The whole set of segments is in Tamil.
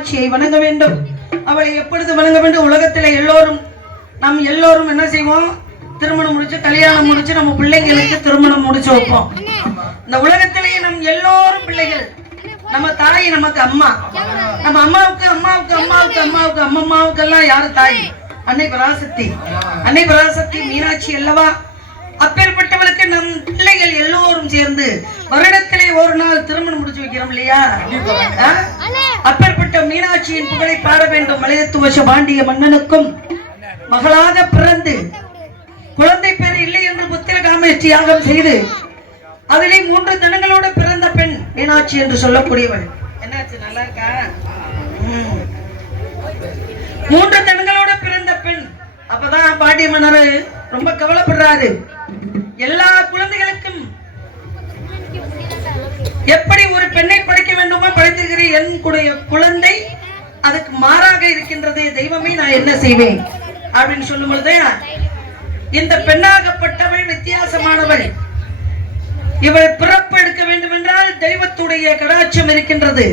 மீனாட்சியை வணங்க வேண்டும். அவளை எப்பொழுது வணங்க வேண்டும்? உலகத்தில் நம் எல்லோரும் என்ன செய்வோம்? திருமணம் முடிச்சு கல்யாணம் முடிச்சு நம்ம பிள்ளைங்களுக்கு திருமணம் முடிச்சு வைப்போம். இந்த உலகத்திலேயே நம் எல்லோரும் பிள்ளைகள். நம்ம தாய் நமக்கு அம்மா. நம்ம அம்மாவுக்கு அம்மாவுக்கு அம்மாவுக்கு அம்மாவுக்கு அம்மம்மாவுக்கு எல்லாம் யாரு தாய்? அன்னை பராசக்தி. அன்னை பராசக்தி மீனாட்சி அல்லவா? அப்பேற்பட்டவளுக்கு நம் பிள்ளைகள் எல்லோரும் சேர்ந்து வருடத்திலே ஒரு நாள் திருமணம் முடிச்சு வைக்கிறோம் இல்லையா? அப்பேற்பட்ட மீனாட்சியின் புகழை பாட வேண்டும். மலையத்துவச பாண்டிய மன்னனுக்கும் மகளாக பிறந்து குழந்தை பேர் இல்லை என்று புத்திர காமேஷ்டி யாகம் செய்து அதிலே 3 தனங்களோடு பிறந்த பெண் மீனாட்சி என்று சொல்லக்கூடியவள். என்னாச்சு, நல்லா இருக்கா? 3 தனங்களோடு பிறந்த பெண். அப்பதான் பாண்டிய மன்னர் ரொம்ப கவலைப்படுறாரு. எல்லா குழந்தைகளுக்கும் எப்படி ஒரு பெண்ணை படைக்க வேண்டுமோ படைத்திருக்கிற என்னுடைய குழந்தை அதுக்கு மாறாக இருக்கின்றது. தெய்வமே, நான் என்ன செய்வேன் அப்படின்னு சொல்லும் பொழுது, இந்த பெண்ணாகப்பட்டவள் வித்தியாசமானவள். இவள் பிறப்பு எடுக்க வேண்டும் என்றால் தெய்வத்துடைய கடாட்சம் இருக்கின்றது.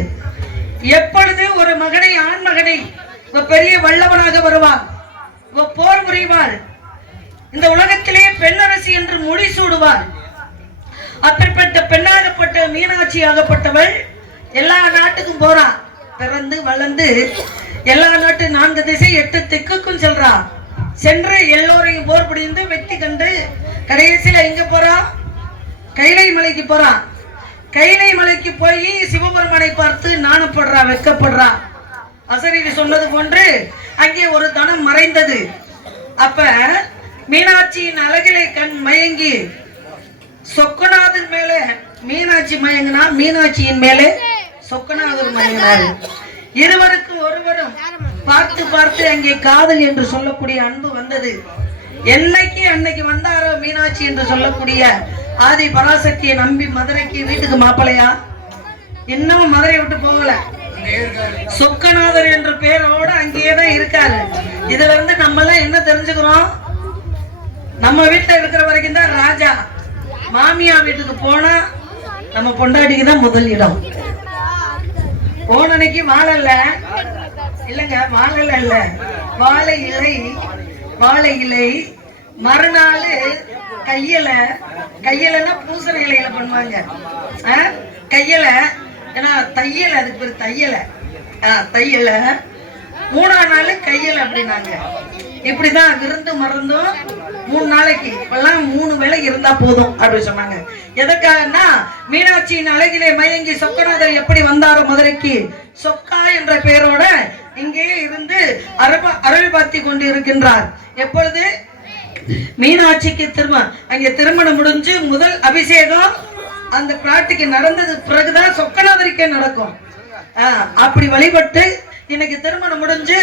எப்பொழுது ஒரு மகனை, ஆண் மகனை, பெரிய வல்லவனாக வருவாள், போர் புரிவாள், இந்த உலகத்திலே பெண்ணரசி என்று முடிசூடுவாள். அப்பேற்பட்ட பெண்ணாகப்பட்ட மீனாட்சி ஆகப்பட்டவள் எல்லா நாட்டுக்கும் போறா. பிறந்து வளர்ந்து எல்லா நாட்டு 4 திசை 8 திக்குக்கும் செல்றா. சென்று எல்லோரையும் போர் புரிந்து வெற்றி கண்டு கடைசியில எங்க போறா? கைலை மலைக்கு போறா. கைலை மலைக்கு போய் சிவபெருமானை பார்த்து நாணப்படுறா, வெட்கப்படுறா. அசரீரி சொன்னது போன்று அங்கே ஒரு தனம் மறைந்தது. அப்ப மீனாட்சியின் அழகிலே கண் மயங்கி சொக்கநாதன் மேலே மீனாட்சி மயங்கினா, மீனாட்சியின் மேலே சொக்கநாதர் மயங்கினார். இருவருக்கும் ஒருவரும் பார்த்து பார்த்து அங்கே காதல் என்று சொல்லக்கூடிய அன்பு வந்தது. என்னைக்கு அன்னைக்கு வந்தாரோ மீனாட்சி என்று சொல்லக்கூடிய ஆதி பராசக்தியை நம்பி மதுரைக்கு வீட்டுக்கு மாப்பிளையா, இன்னும் மதுரை விட்டு போகல. சொக்கநாதர் என்ற பேரோட அங்கேயேதான் இருக்காரு. இதுல இருந்து நம்ம எல்லாம் என்ன தெரிஞ்சுக்கிறோம்? நம்ம வீட்டுல இருக்கிற வரைக்கும் தான் ராஜா. மாமியா வீட்டுக்கு போனா நம்ம பொண்டாட்டிக்கு தான் முதல் இடம். போனனைக்கு வாழல இல்லங்க, வாழல இல்ல, வாழை இலை, வாழை இலை. மறுநாள் கையலைன்னா பூசணி இலையில பண்ணுவாங்க. கையலை, ஏன்னா தையலை, அதுக்கு பேர் தையலை. தையலை 3ஆம் நாள் கையலை அப்படின்னாங்க. இப்படிதான் விருந்து மறந்தும் 3 நாளைக்கு, இப்பெல்லாம் 3 வேளை இருந்தா போதும் அப்படின்னு சொன்னாங்க. எதற்காகனா மீனாட்சியின் அழகிலே மயங்கி சொக்கநாதர் எப்படி வந்தாரோ மதுரைக்கு, சொக்கா என்ற பெயரோட இங்கே இருந்து அருள் பார்த்தி கொண்டு இருக்கின்றார். எப்பொழுது மீனாட்சிக்கு அங்கே திருமணம் முடிஞ்சு முதல் அபிஷேகம் அந்த பிராட்டிக்கு நடந்தது பிறகுதான் சொக்கநாதருக்கே நடக்கும். அப்படி வழிபட்டு இன்னைக்கு திருமணம் முடிஞ்சு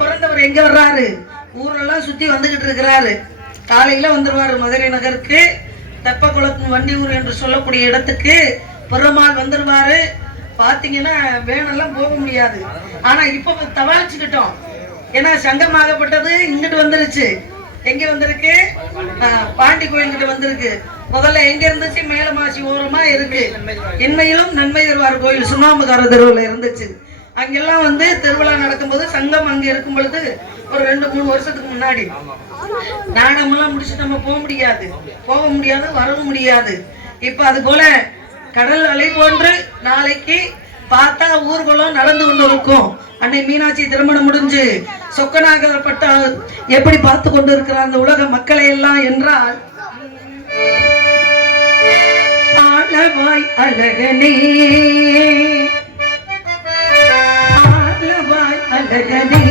பிறந்தவர் எங்க வர்றாரு? ஊரெல்லாம் சுத்தி வந்துகிட்டு இருக்கிறாரு. காலையில வந்துருவாரு மதுரை நகருக்கு. தெப்பக்குளத்து வண்டி ஊர் என்று சொல்லக்கூடிய இடத்துக்கு பெருமாள் வந்துருவாரு. பாத்தீங்கன்னா வேனெல்லாம் போக முடியாது. ஆனா இப்ப தவாளிச்சுக்கிட்டோம். ஏன்னா சங்கமாகப்பட்டது இங்கிட்டு வந்துருச்சு. எங்க வந்திருக்கு? பாண்டி கோயில் கிட்ட வந்திருக்கு. முதல்ல எங்க இருந்துச்சு? மேலமாசி ஓரமா இருக்கு. இன்மையிலும் நன்மை தருவார் கோயில் சுண்ணாம்புக்கார தெருவுல இருந்துச்சு. அங்கெல்லாம் வந்து திருவிழா நடக்கும்போது சங்கம் அங்க இருக்கும் பொழுது ஒரு 2-3 வருஷத்துக்கு முன்னாடி நாடகமெல்லாம் முடிச்சு நம்ம போக முடியாது, வரவும் முடியாது. இப்ப அது போல கடல் அலை போன்று நாளைக்கு பார்த்தா ஊர்வலம் நடந்து கொண்டு இருக்கும். அன்னை மீனாட்சி திருமணம் முடிஞ்சு சொக்கநாகப்பட்ட எப்படி பார்த்து கொண்டு இருக்கிற அந்த உலக மக்களை எல்லாம் என்றால், ஆளவாய் அழகனே, ஆளவாய் அழகனே,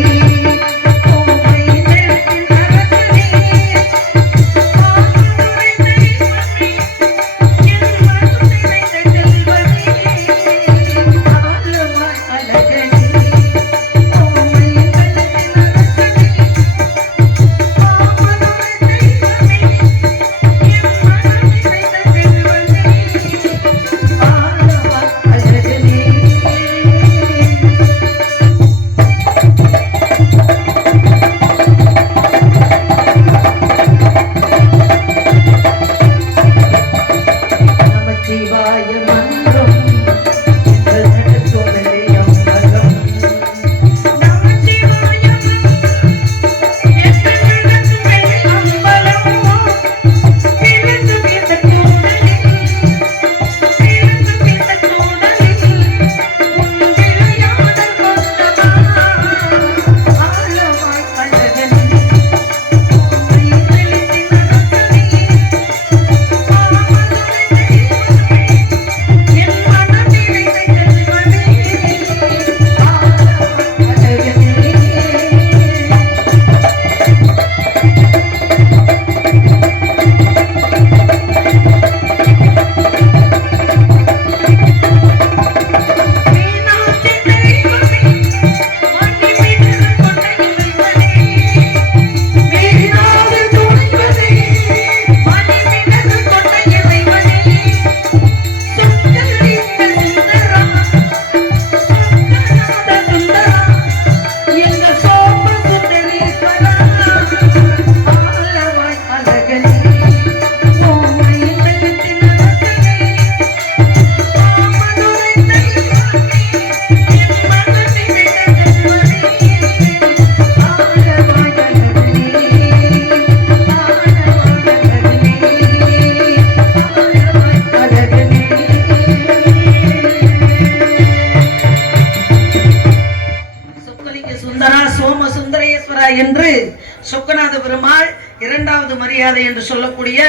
பெருமாள் இரண்டாவது மரியாதை என்று சொல்லக்கூடிய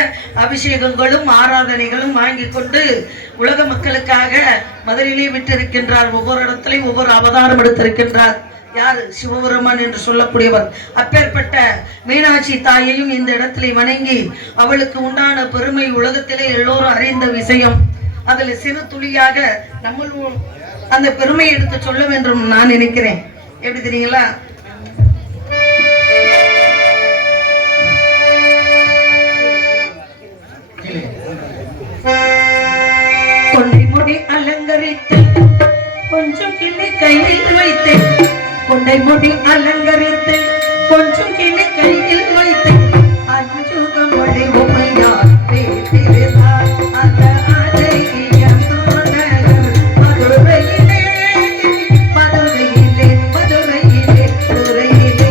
அபிஷேகங்களும் ஆராதனைகளும் வாங்கி கொண்டு உலக மக்களுக்காக மதுரையிலே விட்டிருக்கின்றார். ஒவ்வொரு இடத்திலையும் ஒவ்வொரு அவதாரம் எடுத்திருக்கின்றார். யாரு? சிவபெருமான் என்று சொல்லக்கூடியவர். அப்பேற்பட்ட மீனாட்சி தாயையும் இந்த இடத்திலே வணங்கி அவளுக்கு உண்டான பெருமை உலகத்திலே எல்லோரும் அறிந்த விஷயம். அதுல சிறு துளியாக நம்மளும் அந்த பெருமையை எடுத்து சொல்ல வேண்டும் நான் நினைக்கிறேன். எப்படி தெரியுங்களா? கொண்டை முடி அலங்கரித்து கொஞ்சம் கிளி கையில் வைத்து, கொண்டை முடி அலங்கரித்து கொஞ்சம் கிளி கையில் வைத்து, அஞ்சுகம் மொழி உமையார் பேசினார் அந்த அழகிய மாநகர் மதுரையிலே, மதுரையிலே, மதுரையிலே, மதுரையிலே.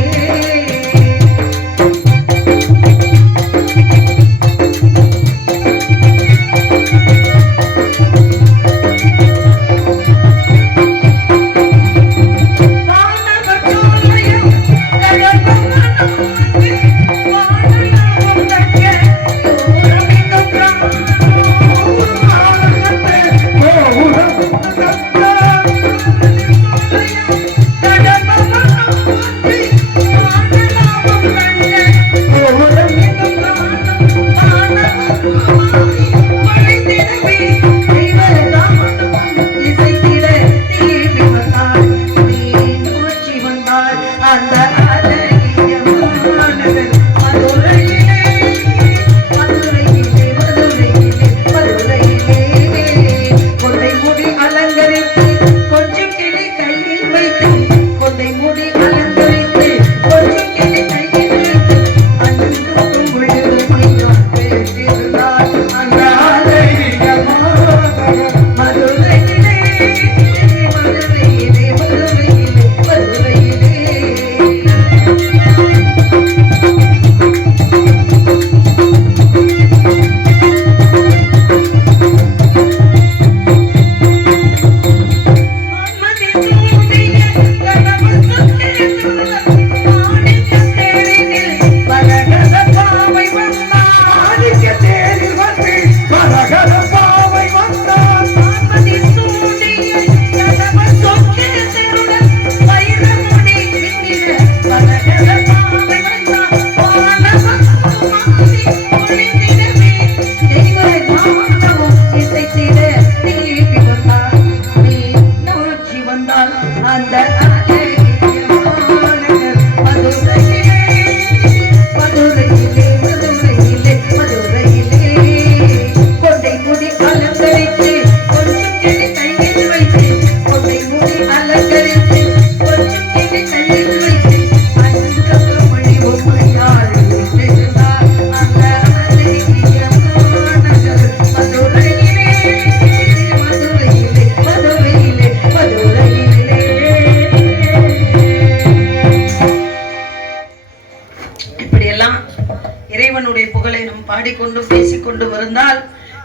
பாடிக்கொண்டு பேசிக்கொண்டு வருந்தால்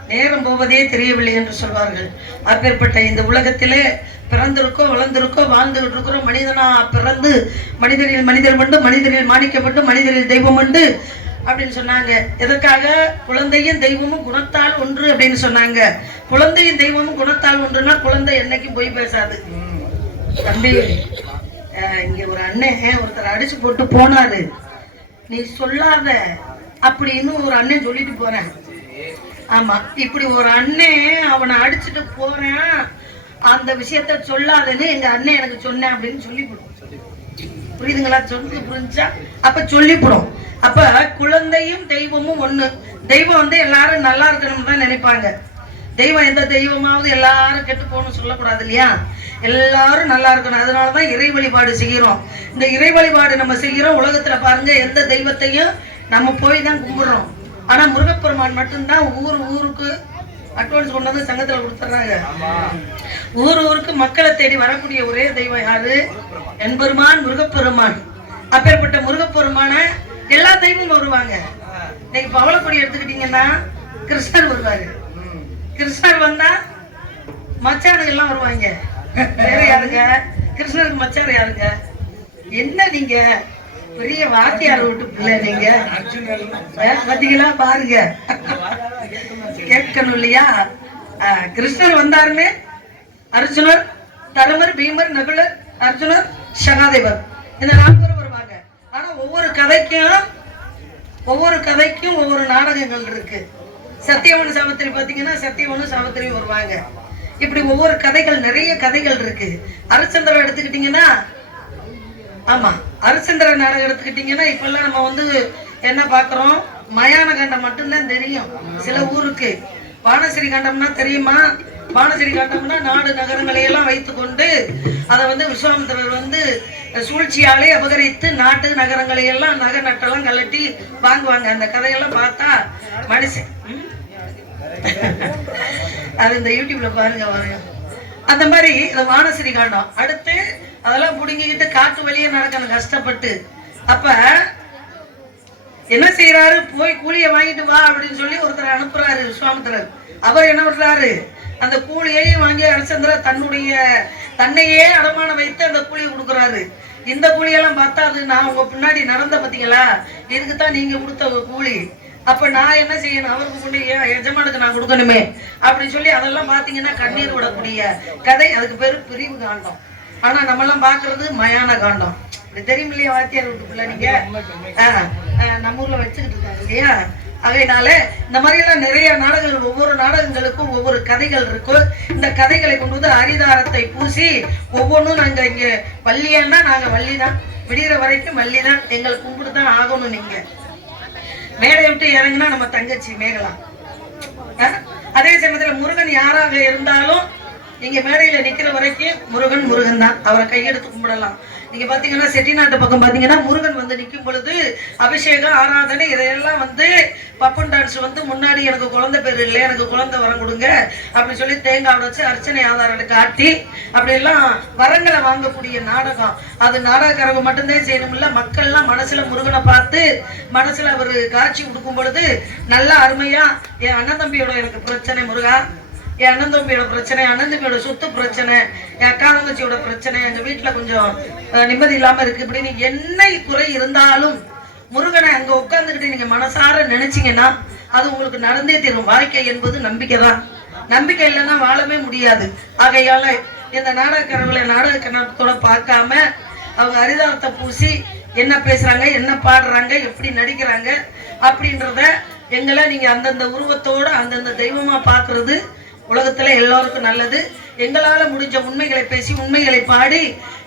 நேரம் போவதே தெரியவில்லை என்று சொல்வார்கள். அப்பேற்பட்ட இந்த உலகத்திலே பிறந்திருக்கோ வளர்ந்திருக்கோ வாழ்ந்துகிட்டு இருக்கிறோம். மனிதனா பிறந்து மனிதரில் மனிதர் உண்டு, மனிதரில் மாணிக்கப்பட்டு மனிதரில் தெய்வம் உண்டு அப்படின்னு சொன்னாங்க. எதற்காக? குழந்தையும் தெய்வமும் குணத்தால் ஒன்று அப்படின்னு சொன்னாங்க. குழந்தையும் தெய்வமும் குணத்தால் ஒன்றுனா குழந்தை என்னைக்கும் போய் பேசாது. தம்பி, இங்க ஒரு அண்ணன் ஒருத்தர் அடிச்சு போட்டு போனாரு, நீ சொல்லாத அப்படின்னு ஒரு அண்ணன் சொல்லிட்டு போறேன். ஆமா, இப்படி ஒரு அண்ணன் அவனை அடிச்சுட்டு போறேன், அந்த விஷயத்த சொல்லாதன்னு எங்க அண்ணன் எனக்கு சொன்னேன் அப்படின்னு சொல்லிவிடும். புரியுதுங்களா? சொல்லி புரிஞ்சா அப்ப சொல்லிவிடும். அப்ப குழந்தையும் தெய்வமும் ஒண்ணு. தெய்வம் வந்து எல்லாரும் நல்லா இருக்கணும்னு தான் நினைப்பாங்க. தெய்வம் எந்த தெய்வமாவது எல்லாரும் கெட்டு போகணும்னு சொல்லக்கூடாது இல்லையா? எல்லாரும் நல்லா இருக்கணும். அதனாலதான் இறை வழிபாடு செய்கிறோம். இந்த இறை வழிபாடு நம்ம செய்கிறோம். உலகத்துல பாருங்க, எந்த தெய்வத்தையும் நம்ம போய் தான் கும்பிடுறோம். ஆனா முருகப்பெருமான் மட்டும்தான் ஊருக்கு அட்வான்ஸ் கொண்டு வந்து சங்கத்துல கொடுத்துறாங்க. ஊருக்கு மக்களை தேடி வரக்கூடிய ஒரே தெய்வம் யாரு? என்பெருமான் முருகப்பெருமான். அப்பேற்பட்ட முருகப்பெருமான எல்லா தெய்வமும் வருவாங்க. இன்னைக்கு பவளக்கொடி எடுத்துக்கிட்டீங்கன்னா கிருஷ்ணர் வருவாரு. கிருஷ்ணர் வந்தா மச்சானுங்க எல்லாம் வருவாங்க. வேற யாருங்க? கிருஷ்ணருக்கு மச்சான் யாருங்க? என்ன நீங்க பெரிய வாத்தியார் வீட்டு பிள்ளை நீங்க பாத்தீங்களா பாருங்க கேட்கணும் இல்லையா? கிருஷ்ணர் வந்தாருன்னு அர்ஜுனர், தருமர், பீமர், நகுலர், அர்ஜுனர், சகாதேவர் இந்த 4 பேரும் வருவாங்க. ஆனா ஒவ்வொரு கதைக்கும் ஒவ்வொரு நாடகங்கள் இருக்கு. சத்தியவனு சாவித்திரி பாத்தீங்கன்னா சத்தியவனு சாவித்திரி வருவாங்க. இப்படி ஒவ்வொரு கதைகள், நிறைய கதைகள் இருக்கு. ஹரிச்சந்திரன் எடுத்துக்கிட்டீங்கன்னா, ஆமா ஹரிச்சந்திர நாடகம் எடுத்துக்கிட்டீங்கன்னா இப்ப எல்லாம் நம்ம வந்து என்ன பாக்குறோம், மயான கண்டம் மட்டும்தான் தெரியும் சில ஊருக்கு. பானசிரி கண்டம்னா தெரியுமா? பானசிரி காண்டம்னா நாடு நகரங்களை எல்லாம் வைத்துக்கொண்டு அதை வந்து விஸ்வாமித்திரர் வந்து சூழ்ச்சியாலே அபகரித்து நாட்டு நகரங்களை எல்லாம் நகை நட்டெல்லாம் கலட்டி வாங்குவாங்க. அந்த கதையெல்லாம் பார்த்தா மனுஷன் அது இந்த யூடியூப்ல பாருங்க பாருங்க. அந்த மாதிரி இந்த வானசிரி காண்டம். அடுத்து அதெல்லாம் புடுங்கிக்கிட்டு காட்டு வழியே நடக்கணும் கஷ்டப்பட்டு. அப்ப என்ன செய்யறாரு, போய் கூலியை வாங்கிட்டு வா அப்படின்னு சொல்லி ஒருத்தர் அனுப்புறாரு விஸ்வாமித்திரர். அவர் என்ன பண்றாரு, அந்த கூலியையும் வாங்கி ஹரிச்சந்திரர் தன்னையே அடமானம் வைத்து அந்த கூலியை கொடுக்குறாரு. இந்த கூலியெல்லாம் பார்த்தா அது நான் உங்க பின்னாடி நடந்த பாத்தீங்களா, இதுக்குத்தான் நீங்க கொடுத்த கூலி. அப்ப நான் என்ன செய்யணும், அவருக்கு கொண்டு எஜமானுக்கு நான் கொடுக்கணுமே அப்படின்னு சொல்லி அதெல்லாம் பாத்தீங்கன்னா கண்ணீர் விடக்கூடிய கதை. அதுக்கு பேரு பிரிவு காண்டம். ஆனா நம்ம எல்லாம் பாக்குறது மயான காண்டம். தெரியும் இல்லையா வாத்தியார் வீட்டு பிள்ளை நீங்க? நம்ம ஊர்ல வச்சுக்கிட்டு இருக்காங்க இல்லையா? ஆகையினால இந்த மாதிரி எல்லாம் நிறைய நாடகங்கள், ஒவ்வொரு நாடகங்களுக்கும் ஒவ்வொரு கதைகள் இருக்கும். இந்த கதைகளை கொண்டு வந்து அரிதாரத்தை பூசி ஒவ்வொன்றும் நாங்க இங்க வள்ளியான்னா நாங்க வள்ளிதான், விடுகிற வரைக்கும் வள்ளிதான், எங்களை கும்பிட்டு தான் ஆகணும். நீங்க மேடை விட்டு இறங்கினா நம்ம தங்கச்சி மேகலா. அதே சமயத்துல முருகன் யாராக இருந்தாலும் நீங்க மேடையில நிக்கிற வரைக்கும் முருகன் தான், அவரை கையெடுத்து கும்பிடலாம். நீங்க பாத்தீங்கன்னா செட்டிநாட்டு பக்கம் பாத்தீங்கன்னா முருகன் வந்து நிற்கும் பொழுது அபிஷேகம், ஆராதனை இதையெல்லாம் வந்து பப்பன் டான்ஸ் வந்து முன்னாடி எனக்கு குழந்தை பேர் இல்லை, எனக்கு குழந்தை வரம் கொடுங்க அப்படின்னு சொல்லி தேங்காய் வச்சு அர்ச்சனை ஆதாரம் காட்டி அப்படியெல்லாம் வரங்களை வாங்கக்கூடிய நாடகம். அது நாடகக்காரங்க மட்டும்தான் செய்யணும் இல்ல, மக்கள்லாம் மனசுல முருகனை பார்த்து மனசுல அவர் காட்சி கொடுக்கும் பொழுது நல்லா அருமையா, என் அண்ணன் தம்பியோட எனக்கு பிரச்சனை முருகா, என் அண்ணன் தம்பியோட பிரச்சனை, அண்ணன் தம்பியோட சொத்து பிரச்சனை, என் அக்கா தங்கச்சியோட பிரச்சனை, எங்க வீட்டுல கொஞ்சம் நிம்மதி இல்லாம இருக்கு, இப்படின்னு என்ன குறை இருந்தாலும் முருகனை அங்க உட்கார்ந்துக்கிட்டு நீங்க மனசார நினைச்சீங்கன்னா அது உங்களுக்கு நடந்தே தீரும். வாழ்க்கை என்பது நம்பிக்கை தான். நம்பிக்கை இல்லைன்னா வாழவே முடியாது. ஆகையால இந்த நாடகக்காரர்களை நாடக கண்ணோட்டத்தோட பார்க்காம அவங்க அரிதாரத்தை பூசி என்ன பேசுறாங்க, என்ன பாடுறாங்க, எப்படி நடிக்கிறாங்க அப்படின்றத எங்களை நீங்க அந்தந்த உருவத்தோட அந்தந்த தெய்வமா பாக்குறது உலகத்துல எல்லாருக்கும் நல்லது. எங்களால முடிஞ்ச உண்மைகளை பேசி உண்மைகளை பாடி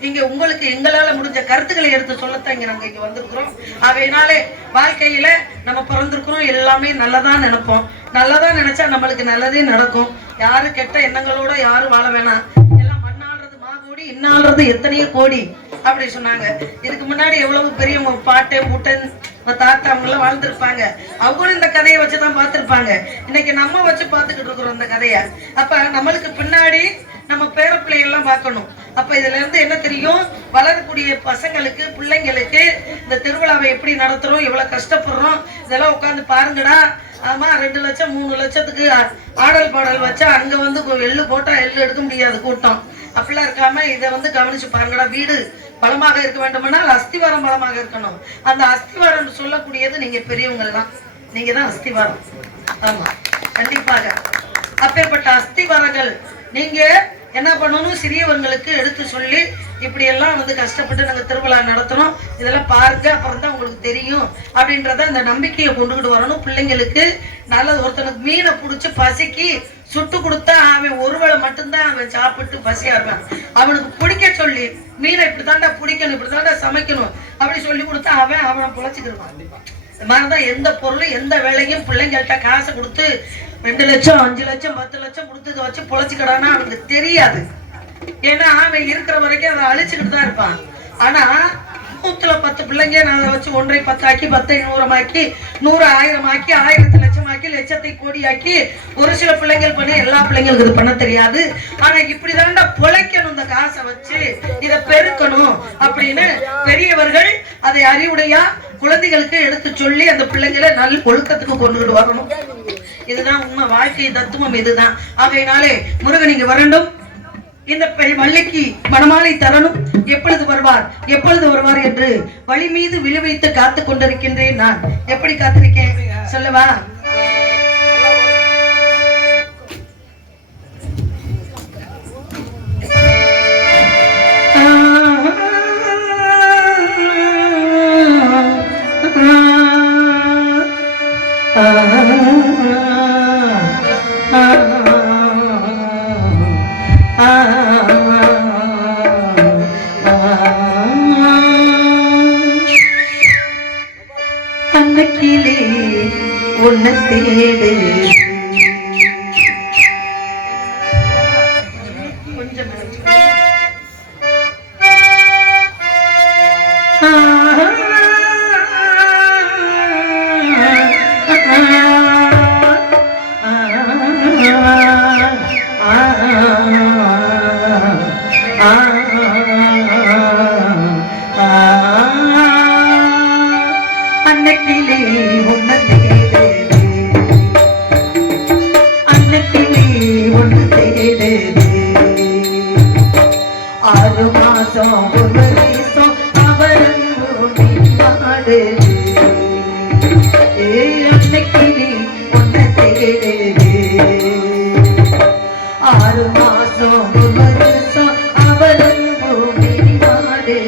இங்க உங்களுக்கு எங்களால முடிஞ்ச கருத்துக்களை எடுத்து சொல்லத்தான் இங்க நாங்க இங்க வந்திருக்கிறோம். ஆகையினாலே வாழ்க்கையில நம்ம பிறந்திருக்கிறோம், எல்லாமே நல்லதான் நினைப்போம். நல்லதான் நினைச்சா நம்மளுக்கு நல்லதே நடக்கும். யாரு கெட்ட எண்ணங்களோட யாரும் வாழ வேணாம். எல்லாம் மண்ணாடுறது மாகோடி, இன்னாடுறது எத்தனையோ கோடி அப்படி சொன்னாங்க. இதுக்கு முன்னாடி எவ்வளவு பெரியவங்க பாட்டை முட்டன் தாத்தா அவங்க எல்லாம் வாழ்ந்துருப்பாங்க. அவங்களும் இந்த கதையை வச்சுதான் பார்த்திருப்பாங்க. இன்னைக்கு நம்ம வச்சு பார்த்துக்கிட்டு இருக்கிறோம் இந்த கதைய. அப்ப நம்மளுக்கு பின்னாடி நம்ம பேர பிள்ளைகள்லாம் பார்க்கணும். அப்ப இதுல இருந்து என்ன தெரியும், வளரக்கூடிய பசங்களுக்கு பிள்ளைங்களுக்கு இந்த திருவிழாவை எப்படி நடத்துறோம், எவ்வளவு கஷ்டப்படுறோம், இதெல்லாம் உட்காந்து பாருங்கடா. ஆமா 2 லட்சம் 3 லட்சத்துக்கு ஆடல் பாடல் வச்சா அங்க வந்து எள்ளு போட்டா எள்ளு எடுக்க முடியாது கூட்டம். அப்படிலாம் இருக்காம இதை வந்து கவனிச்சு பாருங்கடா. வீடு பலமாக இருக்க வேண்டுமென்றால் அஸ்திவாரம் பலமாக இருக்கணும். அந்த அஸ்திவாரம் சொல்லக்கூடியது நீங்க பெரியவங்க தான், நீங்க தான் அஸ்திவாரம். ஆமா கண்டிப்பாக. அப்பேற்பட்ட அஸ்திவாரங்கள் நீங்க என்ன பண்ணணும், சிறியவங்களுக்கு எடுத்து சொல்லி இப்படி எல்லாம் வந்து கஷ்டப்பட்டு நாங்க திருவிழா நடத்தணும், இதெல்லாம் பாருங்க, அப்புறம் தான் உங்களுக்கு தெரியும் அப்படின்றத அந்த நம்பிக்கையை கொண்டுகிட்டு வரணும். பிள்ளைங்களுக்கு நல்லது. ஒருத்தனுக்கு மீனை பிடிச்சி பசிக்கு சுட்டு கொடுத்தா அவன் ஒருவேளை மட்டும்தான் அவன் சாப்பிட்டு பசியா இருப்பான். அவனுக்கு பிடிக்க சொல்லி மீனை இப்படித்தாண்டா பிடிக்கணும், இப்படித்தாண்டா சமைக்கணும் அப்படி சொல்லி கொடுத்தா அவனை பொழைச்சிக்கிடுவான். இந்த மாதிரிதான் எந்த பொருளும் எந்த வேலையும் பிள்ளைங்கள்ட்ட காசை கொடுத்து 2 லட்சம் 5 லட்சம் 10 லட்சம் கொடுத்து இதை வச்சு பொழைச்சிக்கடானா அவனுக்கு தெரியாது. ஏன்னா அவன் இருக்கிற வரைக்கும் அதை அழிச்சுக்கிட்டு தான் இருப்பான். ஆனா 100ல 10 பிள்ளைங்க நான் அதை வச்சு 1 10 ஆக்கி 10 100 ஆக்கி 100 1000 ஆக்கி 1000 லட்சம் ஆக்கி லட்சத்தை கோடி ஆக்கி ஒரு சில பிள்ளைங்கள் பண்ண எல்லா பிள்ளைங்களுக்கு இது பண்ண தெரியாது. ஆனா இப்படிதான்டா பொழைக்கணும், இந்த காசை வச்சு இதை பெருக்கணும் அப்படின்னு பெரியவர்கள் அதை அறிவுடையா குழந்தைகளுக்கு எடுத்து சொல்லி அந்த பிள்ளைங்களை நல்ல ஒழுக்கத்துக்கு கொண்டுகிட்டு வரணும். இதுதான் உண்மை. வாழ்க்கை தத்துவம் இதுதான். ஆகையினாலே முருகன் இங்க வரண்டும். இந்த வள்ளிக்கு மணமாலை தரணும், எப்பொழுது வருவார் என்று வழி மீது விழி வைத்து காத்து கொண்டிருக்கின்றேன். நான் எப்படி காத்திருக்கேன் சொல்லவா? அன்னைக்கிலே உன்னை தேடு கொஞ்சம் அன்னைக்கிலே உன்னை தேடு, அன்னைக்கிலே உன்னை தேடு. 6 மாசம் ஒரு தேசம் அவரும் நாடு. அன்னைக்கிலே உன்னை தேடு, 6 மாசம் ஒரு தேசம் அவரும் நாடு.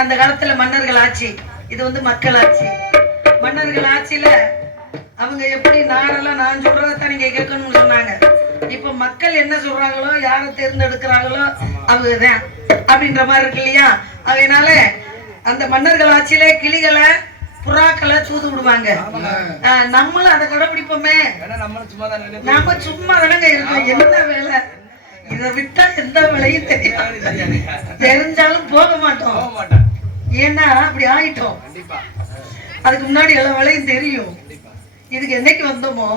அந்த காலத்துல மன்னர்கள் ஆட்சி, இது வந்து மக்கள் ஆட்சி. மன்னர்கள் ஆட்சியில அவங்க எப்படி நாடெல்லாம் நான் சொல்றதான் நீங்க கேட்கணும்னு சொன்னாங்க. இப்ப மக்கள் என்ன சொல்றாங்களோ, யாரை தேர்ந்தெடுக்கிறாங்களோ அவங்கதான் அப்படின்ற மாதிரி இருக்கு இல்லையா? அதனால அந்த மன்னர்கள் ஆட்சியில கிளிகளை புறாக்களை தூது விடுவாங்க. நம்மளும் அதை கடைபிடிப்போமே. நம்ம சும்மா தானங்க இருக்கோம், என்ன வேலை? இதை விட்டா எந்த வேலையும் தெரிஞ்சாலும் போக மாட்டோம். ஏன்னா அப்படி ஆயிட்டோம். அதுக்கு முன்னாடி எல்லா வேலையும் தெரியும். இதுக்கு என்னைக்கு வந்தோமோ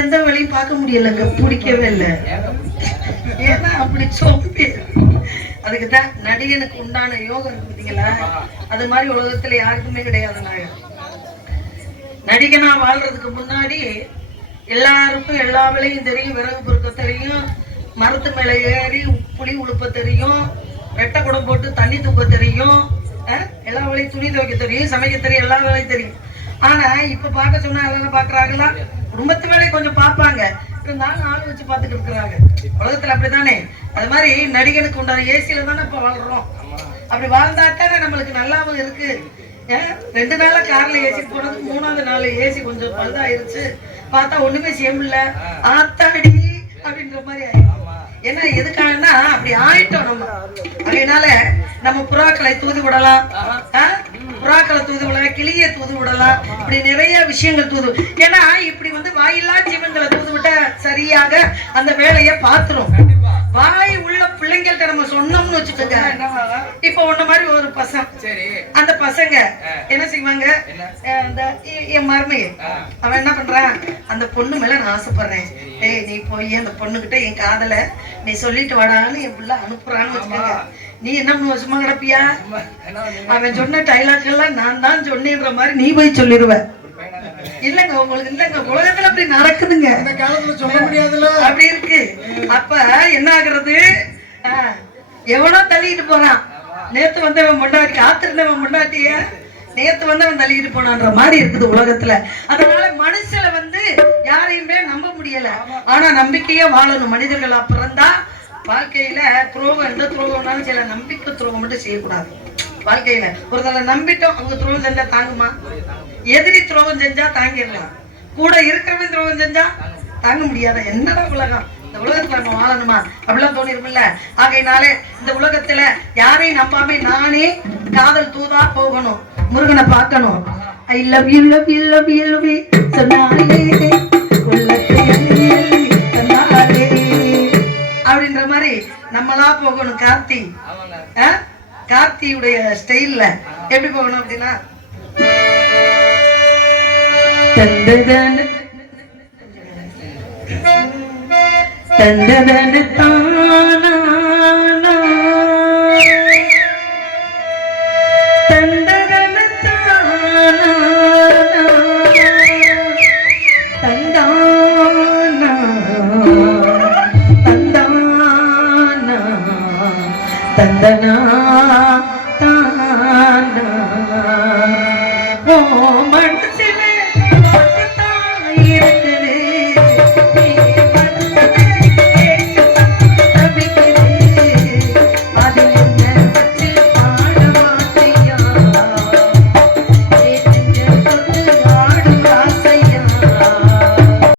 எந்த வேலையும் பார்க்க முடியலங்க, பிடிக்கவே இல்லை. ஏன்னா அப்படி சொல்லி அதுக்குதான் நடிகனுக்கு உண்டான யோகம் இருக்கு பார்த்தீங்களா? அது மாதிரி உலகத்துல யாருக்குமே கிடையாது. நடிகனா வாழ்றதுக்கு முன்னாடி எல்லாருக்கும் எல்லா வேலையும் தெரியும். விறகு பொறுக்க தெரியும், மரத்து மேல ஏறி புளி உழுப்ப தெரியும், வெட்டை குடம் போட்டு தண்ணி தூக்க தெரியும், எல்லா வேலையும் துணி துவைக்க தெரியும், சமைக்க தெரியும், எல்லா வேலையும் தெரியும். ஆனா இப்ப பார்க்க சொன்னா எல்லாம் பாக்குறாங்களா? குடும்பத்து வேலையை கொஞ்சம் பார்ப்பாங்க, இருந்தாலும் ஆள் வச்சு பார்த்துட்டு இருக்கிறாங்க. உலகத்துல அப்படித்தானே. அது மாதிரி நடிகனுக்கு உண்டான ஏசியில தானே இப்ப வாழ்றோம். அப்படி வாழ்ந்தாத்தானே நம்மளுக்கு நல்லாவும் இருக்கு. 2 நாளா கார்ல ஏசிட்டு போனது, 3ஆவது நாள் ஏசி கொஞ்சம் பழுதாயிருச்சு. பார்த்தா ஒண்ணுமே செய்யல, ஆத்தாடி அப்படின்ற மாதிரி ஆயிடும். ஏன்னா எதுக்காகனா அப்படி ஆயிட்டோம் நம்ம. அதனால நம்ம புறாக்களை தூது விடலாம், புறாக்களை தூது விடலாம், கிளிய தூது விடலாம், இப்படி நிறைய விஷயங்கள் தூது. ஏன்னா இப்படி வாயில்லா ஜீவன்களை தூது விட்ட சரியாக அந்த வேலையை பார்த்துரும். வாய் உள்ள பிள்ளைங்கள்ட்ட நம்ம சொன்னோம்னு வச்சுக்கோங்க, இப்ப ஒண்ணு மாதிரி ஒரு பசங்க, அந்த பசங்க என்ன செய்வாங்க, என் மருமைய அவன் என்ன பண்றான், அந்த பொண்ணு மேல நான் ஆசைப்படுறேன், ஏய் நீ போய் அந்த பொண்ணுகிட்ட என் காதல நீ சொல்லிட்டு வாடான்னு என் பிள்ளை அனுப்புறான்னு வச்சுக்கோங்க. நீ என்ன பண்ணுவ, சும்மா கிடப்பியா? அவன் சொன்ன டைலாக் எல்லாம் நான் தான் சொன்னேன்ற மாதிரி நீ போய் சொல்லிடுவ. இல்லங்க உங்களுக்கு இல்லங்க, உலகத்துல அப்படி நடக்குதுங்க, அந்த காலத்துல சொல்ல முடியாதுல, அப்படி இருக்கு. அப்ப என்ன ஆகுறது, எவனோ தள்ளிட்டு போறான். நேத்து வந்தவன் மொண்டாட்டி, காத்திருந்தவன் மொண்டாட்டிய நேத்து வந்தவன் தள்ளிட்டு போனான்ற மாதிரி இருக்குது உலகத்துல. அதனால மனுஷல யாரையுமே நம்ப முடியல. ஆனா நம்பிக்கையா வாழணும். மனிதர்களா பிறந்தா வாழ்க்கையில துரோகம், எந்த துரோகம்னாலும் சில நம்பிக்கை துரோகம் மட்டும் செய்யக்கூடாது. வாழ்க்கையில ஒருத்தரை நம்பிட்டோம், அவங்க துரோகம் செஞ்சா தாங்குமா? எதிரி துரோகம் செஞ்சா தாங்கிடலாம், கூட இருக்கிறவன் துரோகம் செஞ்சா தாங்க முடியாத. என்னடா உலகம், இந்த உலகத்துல நம்ம வாழணுமா அப்படிலாம் தோணி இருக்குல்ல. ஆகையினாலே இந்த உலகத்துல யாரையும் நம்பாம நானே காதல் தூதா போகணும், முருகனை பார்க்கணும். I love you love you love you love you சொன்னாலே அப்படின்ற மாதிரி நம்மளா போகணும். கார்த்தியுடைய ஸ்டைல்ல எப்படி போகணும் அப்படின்னா, தந்ததன தானா தந்ததன தானா தந்தானா தந்தானா தந்தனா தானா ஓ